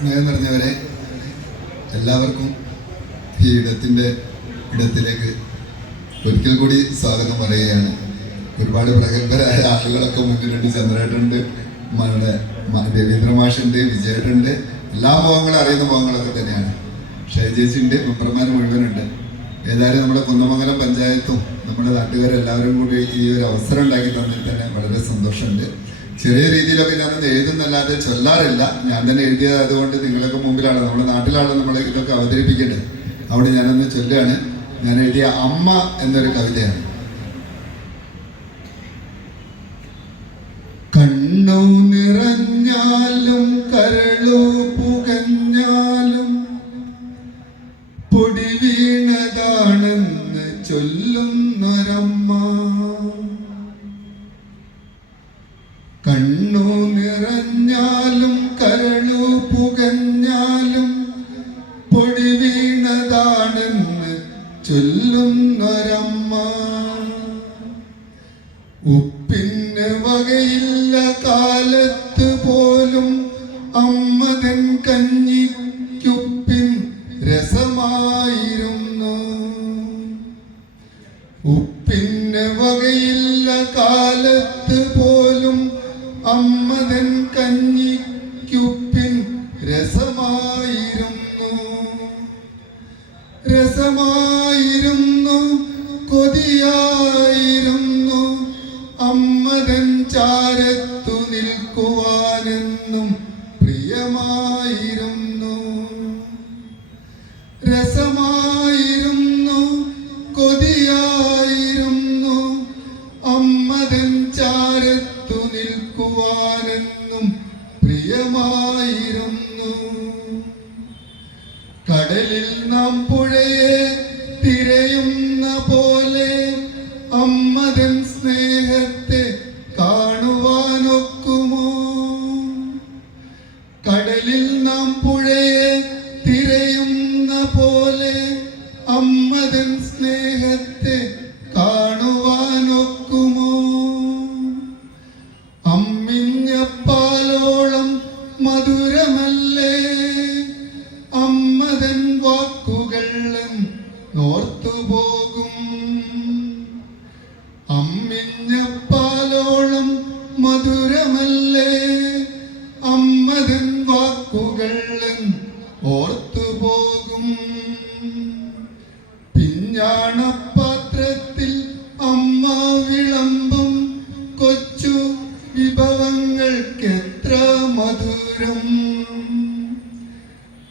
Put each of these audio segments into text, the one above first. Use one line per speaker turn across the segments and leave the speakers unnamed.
സ്നേഹം നിറഞ്ഞവരെ എല്ലാവർക്കും ഈ ഇടത്തിന്റെ ഇടത്തിലേക്ക് ഒരിക്കൽ കൂടി സ്വാഗതം പറയുകയാണ്. ഒരുപാട് പ്രഗത്ഭരായ ആളുകളൊക്കെ മുന്നിലുണ്ട്. ചന്ദ്രേട്ടുണ്ട് നമ്മുടെ രവീന്ദ്ര മാഷുണ്ട് വിജയേട്ടുണ്ട് എല്ലാ മുഖങ്ങളും അറിയുന്ന മുഖങ്ങളൊക്കെ തന്നെയാണ്. ഷൈജേസിന്റെ മെമ്പർമാർ മുഴുവനുണ്ട്. ഏതായാലും നമ്മുടെ കുന്നമംഗലം പഞ്ചായത്തും നമ്മുടെ നാട്ടുകാരെല്ലാവരും കൂടി ഈ ഒരു അവസരം ഉണ്ടാക്കി തന്നിൽ തന്നെ വളരെ സന്തോഷമുണ്ട്. ചെറിയ രീതിയിലൊക്കെ ഞാനൊന്ന് എഴുതുന്നല്ലാതെ ചൊല്ലാറില്ല. ഞാൻ തന്നെ എഴുതിയത് അതുകൊണ്ട് നിങ്ങളൊക്കെ മുമ്പിലാണ്. നമ്മുടെ നാട്ടിലാണ് നമ്മൾ ഇതൊക്കെ അവതരിപ്പിക്കേണ്ടത്. അവിടെ ഞാനൊന്ന് ചൊല്ലുകയാണ്. ഞാൻ എഴുതിയ അമ്മ എന്നൊരു കവിതയാണ്. കണ്ണു നിറഞ്ഞാലും കരളു കണ്ണു നിറഞ്ഞാലും കരളു പുകഞ്ഞാലും പൊടി വീണതാണെന്ന് ചൊല്ലുന്നൊരമ്മ. ഉപ്പിന് വകയില്ല കാലത്ത് പോലും അമ്മതൻ കഞ്ഞിക്കുപ്പിൻ രസമായിരുന്നു. ഉപ്പിന് വകയില്ല കാലത്ത് രസമായിരുന്നു കൊതിയായിരുന്നു. അമ്മതൻ ചാരത്തു നിൽക്കുവാനെന്നും പ്രിയമായിരുന്നു. കടലിൽ നാം പുഴയെ തിരയുന്ന പോലെ അമ്മതൻ സ്നേഹത്തെ കാണുവാനൊക്കുമോ? കടലിൽ നാം പുഴയെ തിരയുന്ന പോലെ അമ്മതൻ സ്നേഹത്തെ മധുരമല്ലേ? അമ്മതൻ വാക്കുകൾ ഓർത്തു പോകും പിഞ്ഞാണപാത്രത്തിൽ അമ്മ വിളമ്പും. കൊച്ചു വിഭവങ്ങൾക്കെത്ര മധുരം.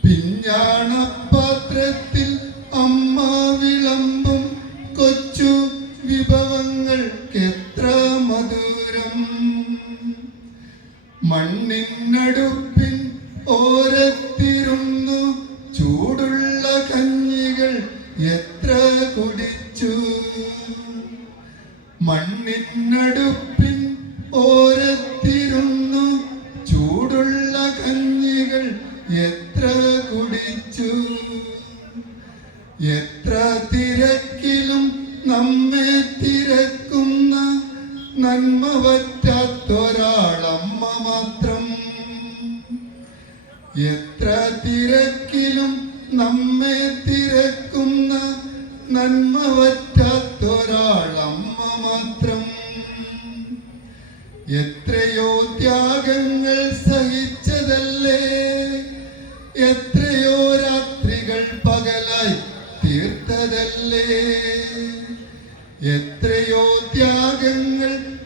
പിഞ്ഞാണപാത്രത്തിൽ അമ്മ വിളമ്പും. കൊച്ചു വിഭവങ്ങൾക്കെത്ര ചൂടുള്ള കഞ്ഞികൾ എത്ര കുടിച്ചു? മണ്ണിനടുപ്പിൻ എത്ര തിരക്കിലും നമ്മെ തിരക്കുന്ന നന്മ പറ്റാത്തൊരാളമ്മ മാത്രം. എത്രയോ ത്യാഗങ്ങൾ സഹിച്ചതല്ലേ? എത്രയോ രാത്രികൾ പകലായി തീർത്തതല്ലേ? എത്രയോ ത്യാഗങ്ങൾ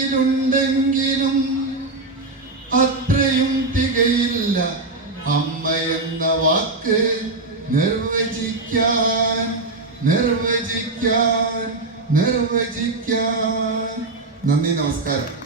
നിഘണ്ടുവിലുണ്ടെങ്കിലും അത്രയും തികയില്ല. അമ്മ എന്ന വാക്ക് നിർവചിക്കാൻ നിർവചിക്കാൻ നിർവചിക്കാൻ. നന്ദി നമസ്കാരം.